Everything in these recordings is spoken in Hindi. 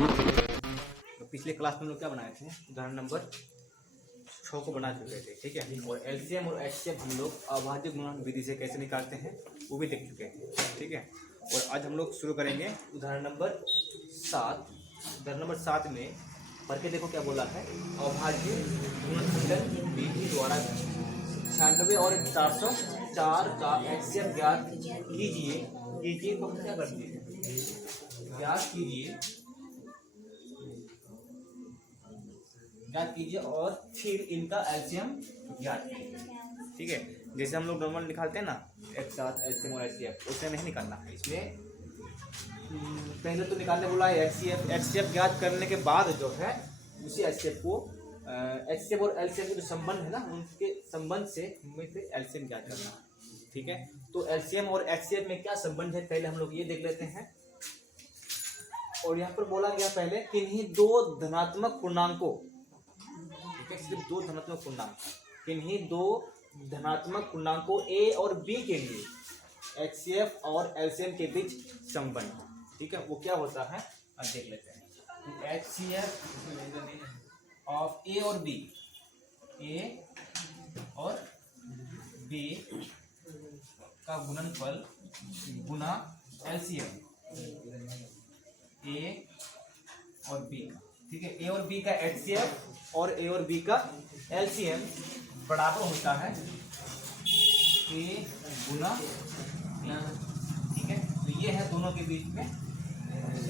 तो पिछले क्लास में हम लोग क्या बनाए थे, उदाहरण नंबर 6 को बना चुके थे, ठीक है। और एलसीएम और एचसीएफ हम लोग अभाज्य गुणन विधि से कैसे निकालते हैं वो भी देख चुके हैं, ठीक है। और आज हम लोग शुरू करेंगे उदाहरण नंबर 7। उदाहरण नंबर 7 में पढ़ के देखो क्या बोला है। अभाज्य गुणनखंडन विधि द्वारा 96 और 404 का एचसीएफ ज्ञात कीजिए तो क्या करते हैं, ज्ञात कीजिए और फिर इनका एलसीएम ज्ञात कीजिए, ठीक है। जैसे हम लोग नॉर्मल निकालते हैं ना एक साथ एलसीएम और एचसीएफ, उसे नहीं निकालना है। इसमें पहले तो निकालने बोला है एचसीएफ ज्ञात करने के बाद जो है उसी एचसीएफ को एचसीएफ और एलसीएम के जो संबंध है ना उनके संबंध से हमें फिर एलसीएम ज्ञात करना है, ठीक है। तो एलसीएम और एचसीएफ में क्या संबंध है पहले हम लोग ये देख लेते हैं। और यहाँ पर बोला गया पहले किन्हीं दो धनात्मक पूर्णांकों, ठीक है, सिर्फ दो धनात्मक पूर्णांक, किन्हीं दो धनात्मक पूर्णांकों ए और बी के लिए एचसीएफ और एलसीएम के बीच संबंध, ठीक है, वो क्या होता है अब देख लेते हैं। एचसीएफ ऑफ ए और बी का गुणनफल गुना एलसीएम ए और बी का, ठीक है। ए और बी का एचसीएफ और ए और बी का एलसीएम बराबर होता है ए गुना, ठीक है। तो ये है दोनों के बीच में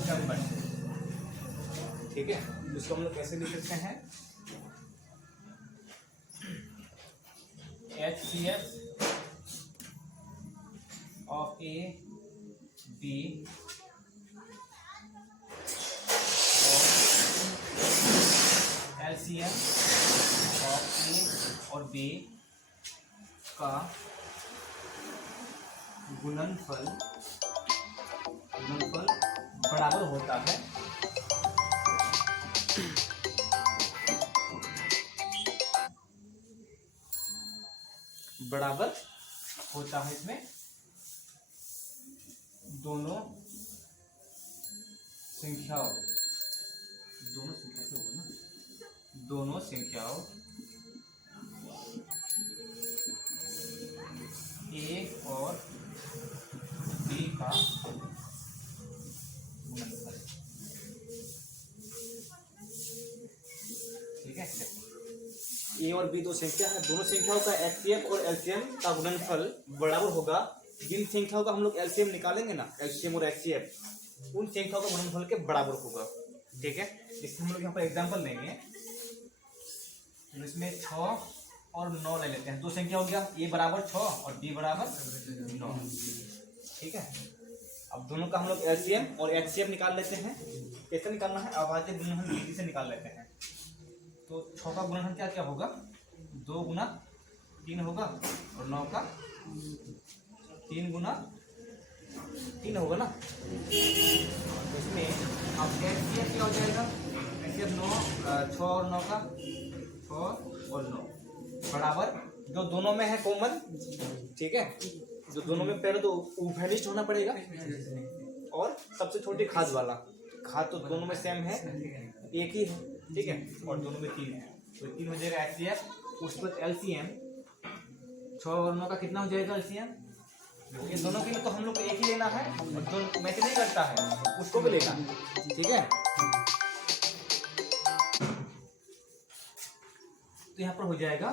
संबंध, ठीक है। इसको हम लोग कैसे लिख सकते हैं, HCF of A B LCM of A और बी का गुणनफल बराबर होता है इसमें दोनों संख्याओं ए और बी का गुणनफल, ठीक है। ए और बी दो संख्या है, दोनों संख्याओं का एचसीएफ और एलसीएम का गुणनफल बराबर होगा जिन संख्याओं का हम लोग एलसीएम निकालेंगे ना, एलसीएम और एचसीएफ, उन संख्याओं का गुणनफल के बराबर होगा, ठीक है। इसमें हम लोग यहाँ पर एग्जांपल लेंगे, इसमें 6 और 9 ले लेते हैं। दो संख्या हो गया, ए बराबर 6 और बी बराबर 9, ठीक है। अब दोनों का हम लोग एलसीएम और एचसीएफ निकाल लेते हैं। कैसे निकालना है, अभाज्य गुणनखंड विधि से निकाल लेते हैं। तो 6 का गुणनखंड क्या क्या होगा, 2 गुना 3 होगा, और 9 का 3 गुना 3 होगा ना। इसमें अब एचसीएफ क्या हो जाएगा, एचसीएफ 6 और 9 का 6 और 9 बराबर, जो दोनों में है कॉमन, ठीक है। जो दोनों में पहले तो उभयनिष्ठ होना पड़ेगा, और सबसे छोटी घात वाला, घात तो दोनों में सेम है, एक ही है, ठीक है। और दोनों में 3 है, तो 3 हो जाएगा एचसीएफ, उस पर एलसीएम 6 और 9 का कितना हो जाएगा एलसीएम। ये दोनों के लिए तो हम लोग को एक ही लेना है, और जो मैच नहीं करता है उसको भी लेना है, ठीक है। तो यहाँ पर हो जाएगा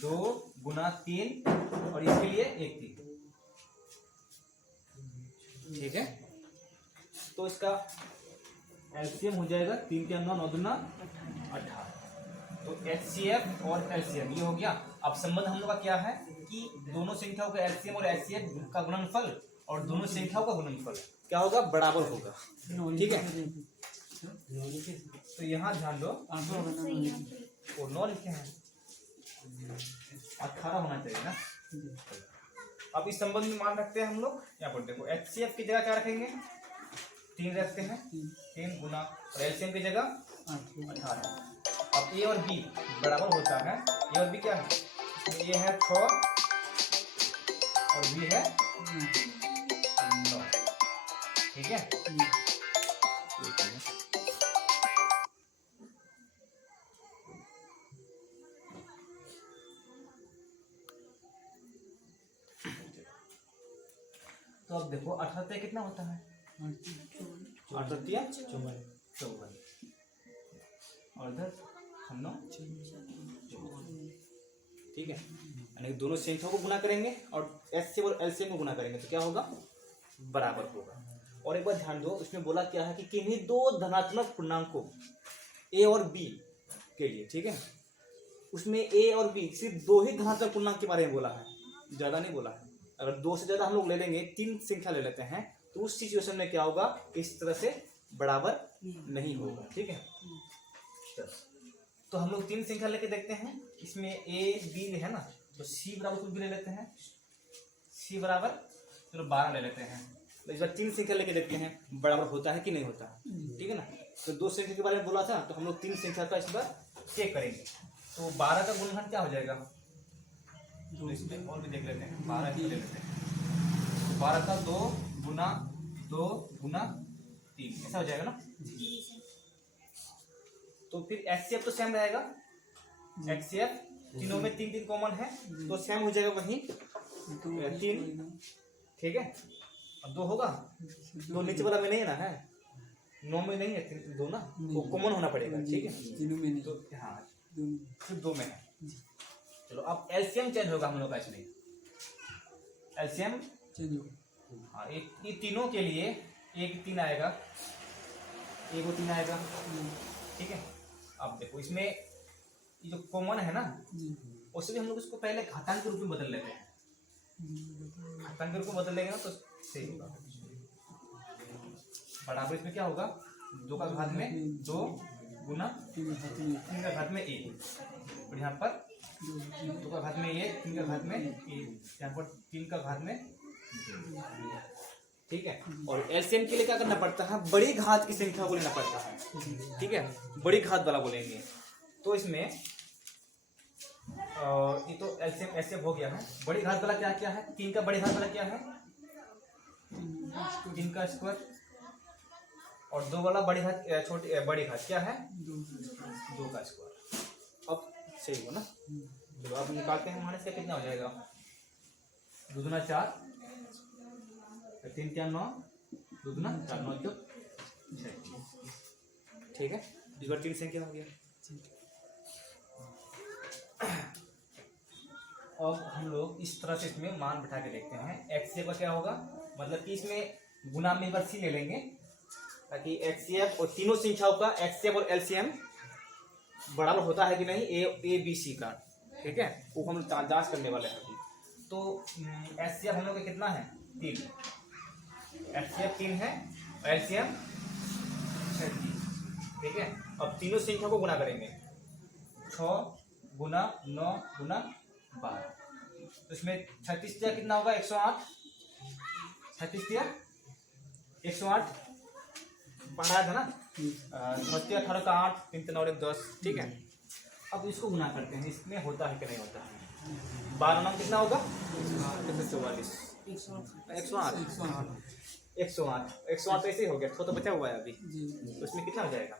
2 गुना 3 और इसके लिए 1 3, ठीक है। तो इसका एलसीएम हो जाएगा 3 के 9 9 दूना 18। तो एचसीएफ और एलसीएम ये हो गया। अब संबंध हम लोग का क्या है कि दोनों संख्याओं का एलसीएम और एचसीएफ का गुणनफल और दोनों संख्याओं का गुणनफल क्या होगा, बराबर होगा, ठीक है। तो यहाँ ध्यान दो, 9 लिखे हैं, 18 होना चाहिए ना। अब इस संबंध में मान रखते हैं हम लोग, यहाँ पर देखो एचसीएफ की जगह क्या रखेंगे, 3 रखते हैं, 3 गुना, और एलसीएम की जगह 18। अब ए और बी बराबर होता है, ए और बी क्या है, ये है 6 और बी है 9, ठीक है। अब देखो 18 कितना होता है, 18 54 और इधर 9 ठीक है। यानी दोनों संख्याओं को गुना करेंगे और एचसीएफ और एलसीएम को गुना करेंगे तो क्या होगा, बराबर होगा। और एक बार ध्यान दो, उसमें बोला क्या है कि किन्हीं दो धनात्मक पूर्णांकों ए और बी के लिए, ठीक है, उसमें ए और बी सिर्फ दो ही धनात्मक पूर्णांक के बारे में बोला है, ज्यादा नहीं बोला है। अगर दो से ज्यादा हम लोग ले लेंगे, तीन संख्या ले लेते हैं, तो उस सिचुएशन में क्या होगा, इस तरह से बराबर नहीं होगा, ठीक है। तो हम लोग तीन संख्या लेके देखते हैं, इसमें ए बी है ना, तो सी बराबर कुछ भी ले लेते हैं, सी बराबर चलो 12 ले लेते हैं। तो इस बार तीन संख्या लेके देखते हैं बराबर होता है कि नहीं होता, ठीक है ना। तो दो संख्या के बारे में बोला था, तो हम लोग तीन संख्या का इस बार चेक करेंगे। तो 12 का गुणनफल क्या हो जाएगा, तो इसमें और भी देख लेते हैं, 12 ही ले लेते हैं। 12 का 2 गुना 3 ऐसा हो जाएगा ना। तो फिर एचसीएफ तो सेम रहेगा, एचसीएफ तीनों में 3 कॉमन है, तो सेम हो जाएगा वहीं 3, ठीक है। अब 2 होगा, 2 नीचे वाला में नहीं है ना, है 9 में नहीं है 2 ना, वो कॉमन होना पड़ेगा, ठीक है। तो हाँ सिर्फ 2 में है। चलो अब एलसीएम चेंज होगा हम लोग का, इसलिए एलसीएम चेंज होगा। हाँ ये तीनों के लिए एक 3 आएगा, एक 3 आएगा, ठीक है। अब देखो इसमें ये जो कॉमन है ना, उससे भी हम लोग इसको पहले घातांक के रूप में बदल लेते हैं, घातांक के रूप में बदल लेंगे ना तो सही होगा। बराबर इसमें क्या होगा, 2 का घात में 2 गुना 3 का घात में 1, और यहाँ पर 2 का घात में 1, 3 का घात में 1, यहाँ पर 3 का घात में 2, ठीक है। और एलसीएम के लिए क्या करना पड़ता है, बड़ी घात की संख्या को लेना पड़ता है, ठीक है, बड़ी घात वाला बोलेंगे। तो इसमें ये तो एलसीएम ऐसे हो गया है। बड़ी घात वाला क्या क्या है, 3 का बड़ी घात वाला क्या है, 3 का स्क्वायर, और 2 वाला बड़ी घात छोटी बड़ी घात क्या है, 2 का स्क्वायर। अब सही हो ना। चलो अब निकालते हैं, हमारे से कितना हो जाएगा, 2 दूना 4, 3 क्या 9, 2 दूना 4, 9 जो 6, ठीक है। इस बार 3 संख्या हो गया। अब हम लोग इस तरह से इसमें मान बिठा के देखते हैं। एचसीएफ का क्या होगा, मतलब कि इसमें गुना में एक बार सी ले लेंगे, ताकि एचसीएफ और तीनों संख्याओं का एचसीएफ और एलसीएम बराबर होता है कि नहीं, ए बी सी का, ठीक है, वो हम जांच करने वाले हैं अभी। तो एचसीएफ हम लोग का कितना है, 3, एचसीएफ 3 है, एलसीएम 6, ठीक है। अब तीनों संख्या को गुना करेंगे, 6 गुना 9 गुना 12, तो इसमें 36 दिया कितना होगा, 108, 36 दिया 108 बढ़ाया था ना, 18 का 8, 3 3 और 1 10, ठीक है। अब इसको गुना करते हैं, इसमें होता है कि नहीं होता है। 12 नाम कितना होगा, 144, 108 तो ऐसे ही हो गया, तो बचा हुआ है अभी, तो इसमें कितना हो जाएगा,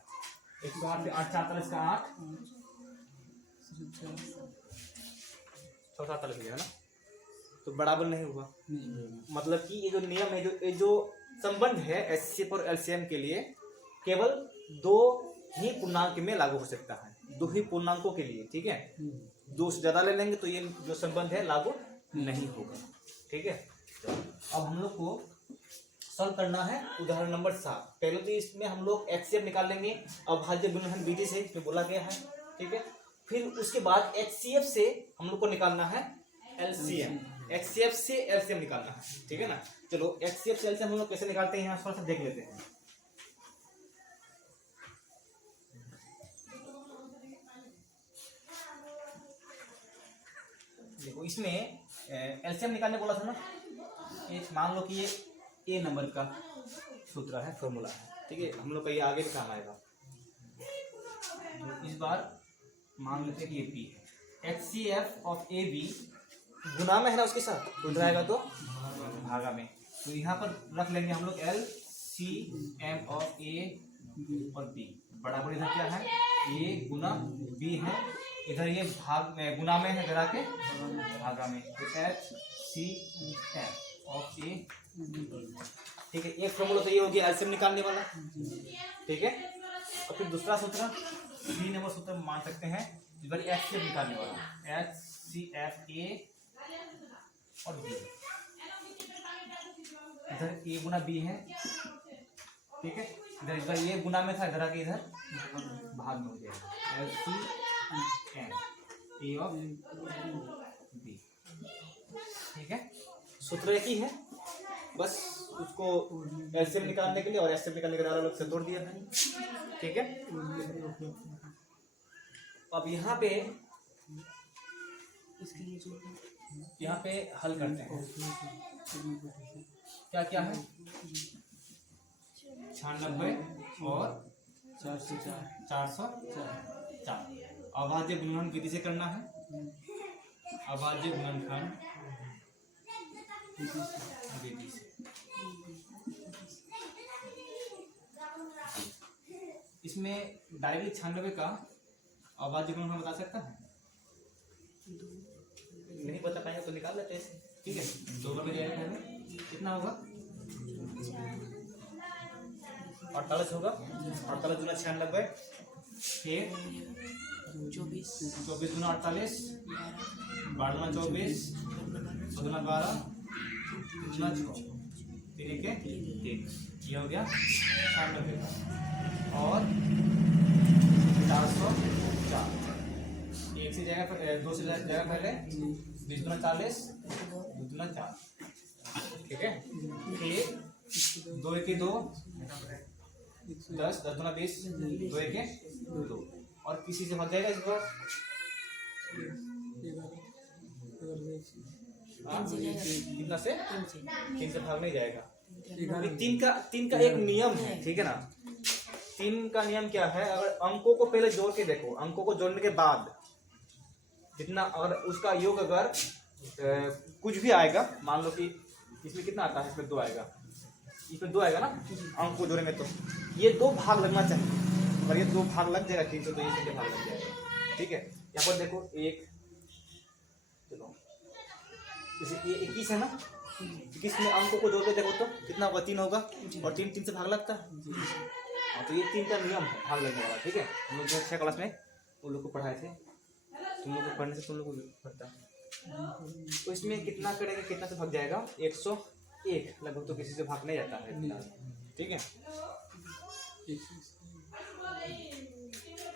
108 से 8 47 का 8 47 है ना, तो बराबर नहीं हुआ। मतलब कि ये जो नियम है, ये जो संबंध है एचसीएफ और एलसीएम के लिए, केवल 2 ही पूर्णांक में लागू हो सकता है, 2 ही पूर्णांकों के लिए, ठीक है। 2 से ज्यादा ले लेंगे तो ये जो संबंध है लागू नहीं होगा, ठीक है। अब हम लोग को सॉल्व करना है उदाहरण नंबर 7। पहले तो इसमें हम लोग एचसीएफ निकाल लेंगे, अभाज्य गुणनफल विधि से इसमें बोला गया है, ठीक है। फिर उसके बाद एचसीएफ से हम लोग को निकालना है एलसीएम, एचसीएफ से एलसीएम निकालना है, ठीक है ना। चलो एचसीएफ से एलसीएम हम लोग कैसे निकालते हैं, यहाँ थोड़ा सा देख लेते हैं। देखो इसमें एलसीएम निकालने बोला था ना, ये मान लो कि ये ए नंबर का सूत्र है, फॉर्मूला है, ठीक है, हम लोग का ये आगे भी काम आएगा। तो इस बार मान लेते हैं कि ये पी है, एचसीएफ ऑफ ए बी गुना में है ना, उसके साथ तो इधर आएगा तो भागा में, तो यहाँ पर रख लेंगे हम लोग L C M of A और बी बराबर, इधर क्या है, ए गुना बी है, इधर ये भाग में गुना में है, इधर आके भागा में, तो एच सी एम ऑफ ए ठीक है, एक फॉर्मूला तो ये हो गया एलसीएम निकालने वाला। ठीक है, और फिर दूसरा सूत्र 3 नंबर सूत्र मान सकते हैं इस बार एचसीएफ निकालने वाला, एचसीएफ ए और बी। इधर ए गुना बी है, ठीक है, इधर इस बार ये गुना में था, इधर आके इधर भाग में हो जाएगा, एलसीएम ए ऑफ बी। ठीक है, सूत्र एक ही है, बस उसको एलसीएम निकालने के लिए और एचसीएफ निकालने के लिए अलग से तोड़ दिया था। ठीक है, अब यहाँ पे हल करते हैं। क्या क्या है, 96 और 404। अभाज्य गुणनखंड विधि से करना है, अभाज्य गुणनखंड विधि से। इसमें डायरेक्ट 96 का अभाज्य गुणनखंड बता सकता है? नहीं बता पाएंगे तो निकाल लेते हैं। ठीक है, 2 में जाएगा हमें कितना होगा, 48 होगा, 48 गुना 96, फिर 24 गुना 48, 12 गुना 24, 16 12, 6, 3 के 3, ये हो गया 96 का। और 404 एक से जगह, 2 से जगह पहले 20 गुना 40, 2 गुना 4। ठीक है, फिर 2 1 2, 10 10 गुना 20, 2 1 2, और किसी से भाग जाएगा इस बार, कितना से 3 से भाग नहीं जाएगा। 3 का एक नियम है, ठीक है ना। 3 का नियम क्या है, अगर अंकों को पहले जोड़ के देखो, अंकों को जोड़ने के बाद जितना, अगर उसका योग अगर कुछ भी आएगा, मान लो कि इसमें कितना आता है, इसमें 2 आएगा, इसमें 2 आएगा ना, अंक को जोड़ेंगे तो ये 2 भाग लगना चाहिए। अगर ये 2 भाग लग जाएगा 300 तो ये 3 भाग लग जाएगा। ठीक है, यहाँ पर देखो 1, चलो जैसे ये 21 है ना, 21 में अंकों को जोड़ के देखो तो कितना होगा, 3 होगा, और 3 से भाग लगता है। तो ये 3 का नियम है भाग लगने वाला। ठीक है, हम लोग 6 क्लास में उन लोग को पढ़ाए थे, तुम लोग को पढ़ने से तुम लोग को पढ़ता है। तो इसमें कितना करेंगे, कितना से भाग जाएगा, 101 लगभग, तो किसी से भाग नहीं जाता है। ठीक है,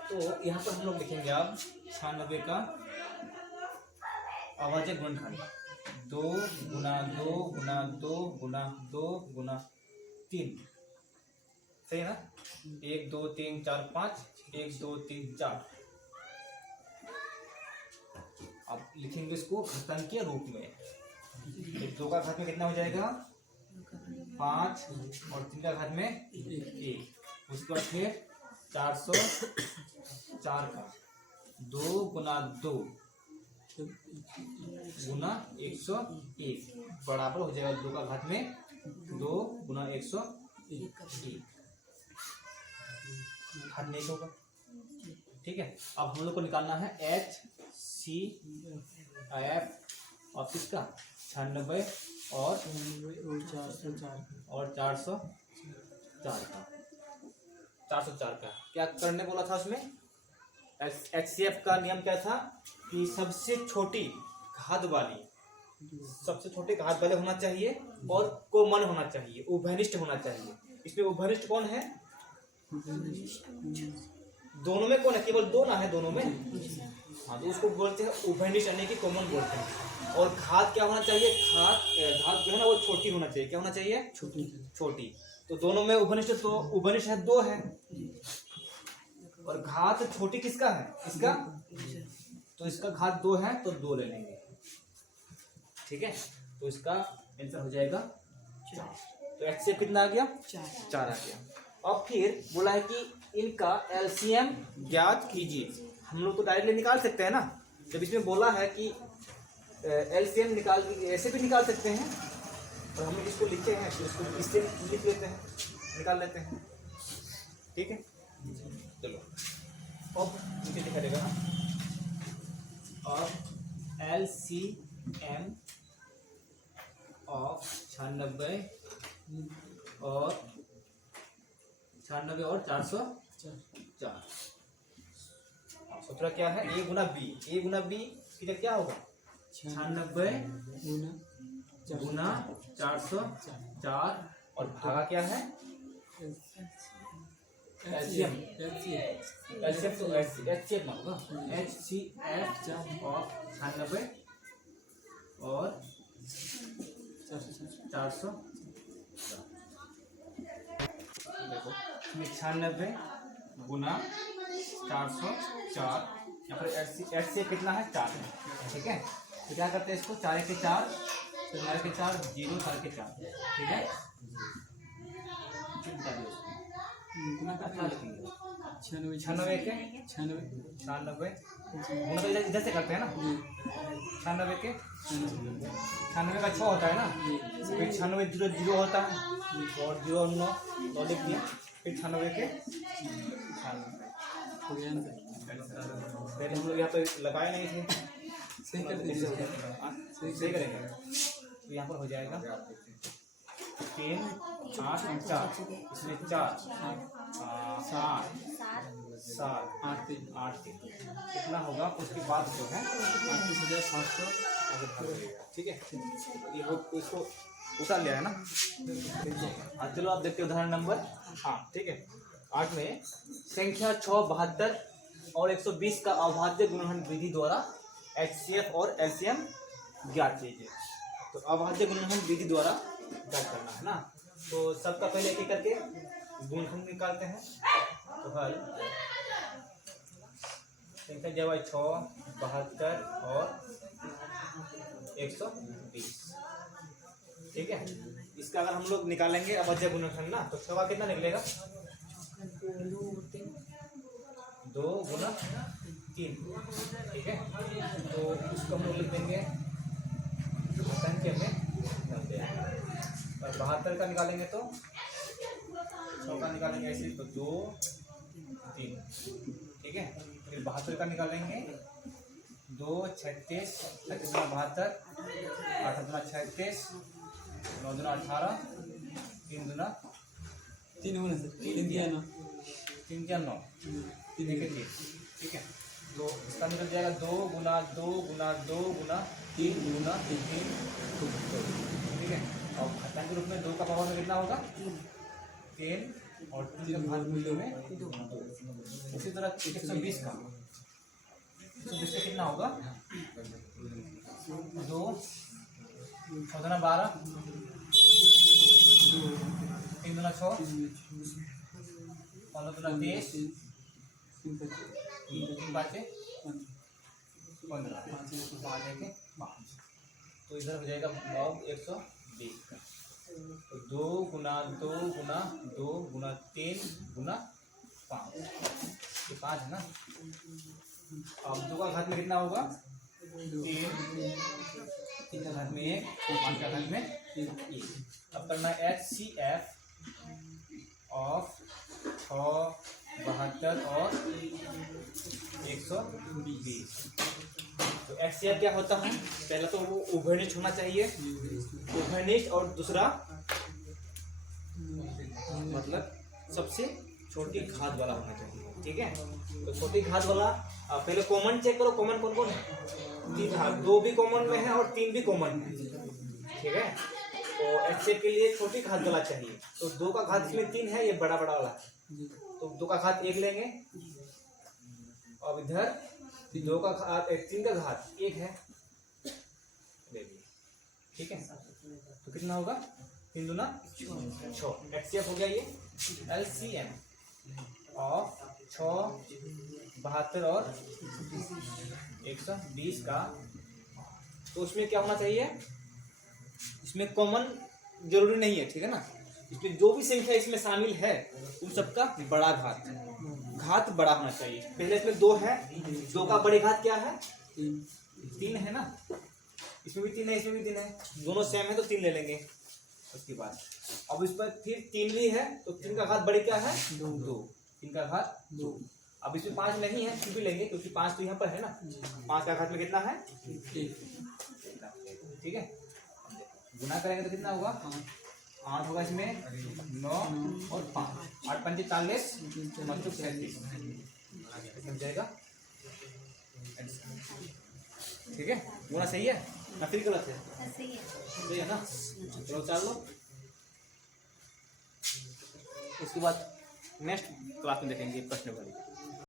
तो यहाँ पर हम लोग लिखेंगे अब 96 का अभाज्य गुणनखंड 2 गुना 2 गुना 2 गुना 2 गुना 3, सही ना, 1 2 3 4 5, 1 2 3 4। अब लिखेंगे इसको घातांकीय रूप में। 2 का घात में कितना हो जाएगा, 5, और 3 का घात में 1। उसके बाद फिर 404 का 2 गुना 2 गुना 101 बराबर हो जाएगा 2 का घात में 2 गुना 101, घात नहीं होगा। ठीक है, अब हम लोग को निकालना है HCF और किसका, 96 और 404 का। 404 का क्या करने बोला था उसमें, HCF का नियम क्या था कि सबसे छोटी घात वाले होना चाहिए और कॉमन होना चाहिए, उभयनिष्ठ होना चाहिए। इसमें उभयनिष्ठ कौन है, दोनों में कौन है, केवल 2 ना है दोनों में। हाँ, तो उसको बोलते हैं उभयनिष्ठ, यानी कि कॉमन बोलते हैं। और घात क्या होना चाहिए, घात जो है ना वो छोटी होना चाहिए। क्या होना चाहिए, छोटी। तो दोनों में उभयनिष्ठ, तो उभयनिष्ठ है 2 है, और घात छोटी किसका है, इसका, तो इसका घात 2 है तो 2 ले लेंगे। ठीक है, तो इसका आंसर हो जाएगा 4। तो HCF कितना आ गया, 4 आ गया। अब फिर बोला है कि इनका एलसीएम ज्ञात कीजिए। हम लोग तो डायरेक्टली निकाल सकते हैं ना, जब इसमें बोला है कि एलसीएम निकाल, ऐसे भी निकाल सकते हैं, और हम लोग इसको लिखे हैं तो इसको इससे लिख लेते हैं, निकाल लेते हैं। ठीक है, चलो अब नीचे दिखा देगा ना, और LCM ऑफ 96 96 और 404। सूत्र क्या है? ए गुना बी की जगह क्या होगा? 96 गुना 404 और भागा क्या है? एलसीएम तो एचसीएफ ना होगा, HCF ऑफ 96 और 400। देखो 96 गुना 404, या फिर HCF कितना है? 4 है। ठीक है, तो क्या करते हैं इसको? 4 के 4, 4 के 4, 0 4 के 4। ठीक है, गुना का 96 के 96 गुना तो इधर से करते हैं ना, 96 के 96 का 6 होता है ना, फिर 96 0 0 होता है और 0 9 तो लिख दिया, फिर 96 के 96। पहले हम लोग यहाँ पे लगाए नहीं थे, सही करेंगे तो यहाँ पर हो जाएगा 3 8 4, इसमें 4 7 8 कितना होगा? उसके बाद जो है 38,700। ठीक है, ये हो इसको उतार लिया है ना। चलो आप देखते हो उदाहरण नंबर 8। ठीक है, 8 में संख्या 6, 72 और 120 का अभाज्य गुणनखंड विधि द्वारा HCF और LCM ज्ञात कीजिए। तो अभाज्य गुणनखंड विधि द्वारा ज्ञात करना है ना, तो सबका पहले एक करके गुणनखंड निकालते हैं। तो हल संख्या जब 6, 72 और 120। ठीक है, इसका अगर हम लोग निकालेंगे अभाज्य गुणनखंड ना, तो 6 का कितना निकलेगा? 2 गुना 3। ठीक है, तो उसको हम लोग लिख देंगे संख्या में 90। और 72 का निकालेंगे तो 6 का निकालेंगे ऐसे, तो 2 3। ठीक है, फिर 72 का निकालेंगे 2 36 72 8 दूना 36 9 दूना 18 3 दूना 3 3 9। ठीक है, तो इसका निकल जाएगा 2 गुना 2 गुना 2 गुना 3 गुना 3। ठीक है, और घातांक के रूप में 2 का पावर में कितना होगा? 3 और 3 का घात मूल्य में 2। उसी तरह 120 का कितना होगा? 2 6 दूना 12 3 दूना 6 15 दूना 23 3 5 15 5 तो इधर हो जाएगा भाव 120 का। तो 2 गुना 2 गुना 2 गुना 3 गुना 5, ये 5 है ना। अब 2 का घात में कितना होगा? 3 का घात में 1, 5 का घात में 1। अब करना HCF ऑफ 6, 72 और 120। तो HCF क्या होता है? पहला तो वो उभयनिष्ठ होना चाहिए, उभयनिष्ठ, और दूसरा मतलब सबसे छोटी घात वाला होना चाहिए। ठीक है, तो छोटी घात वाला पहले कॉमन चेक करो, कॉमन कौन कौन है? 3 घात, 2 भी कॉमन में है और 3 भी कॉमन है। ठीक है, तो HCF के लिए छोटी घात वाला चाहिए। तो 2 का घात इसमें 3 है, ये बड़ा बड़ा वाला है, तो 2 का घात 1 लेंगे। अब इधर 2 का घात 3 का घात 1 है, ले लिए। ठीक है, तो कितना होगा? 3 दूना 6। HCF हो गया ये। LCM ऑफ 6, 72 और 120 का, तो उसमें क्या होना चाहिए? इसमें कॉमन जरूरी नहीं है। ठीक है ना, इसमें जो भी संख्या इसमें शामिल है उन सबका बड़ा घात बड़ा होना चाहिए। पहले इसमें 2 है, 2 का बड़ी घात क्या है? 3 है ना, इसमें भी 3 है, इसमें भी 3 है, दोनों सेम है तो 3 ले लेंगे। उसके बाद अब इस पर फिर 3 भी है, तो 3 का घात बड़ी क्या है? 2। 3 का घात 2। अब इसमें 5 नहीं है, फिर भी लेंगे क्योंकि 5 तो यहाँ पर है ना। 5 का घात में कितना है? 1। ठीक है, गुना करेंगे तो कितना होगा? 8 होगा इसमें, 9 और 5, 8 पंजे 40, 37 समझाएगा। ठीक है, बोला सही है ना फिर गलत है? सही है ना। चलो चार लो। उसके बाद नेक्स्ट क्लास में देखेंगे प्रश्न वाली।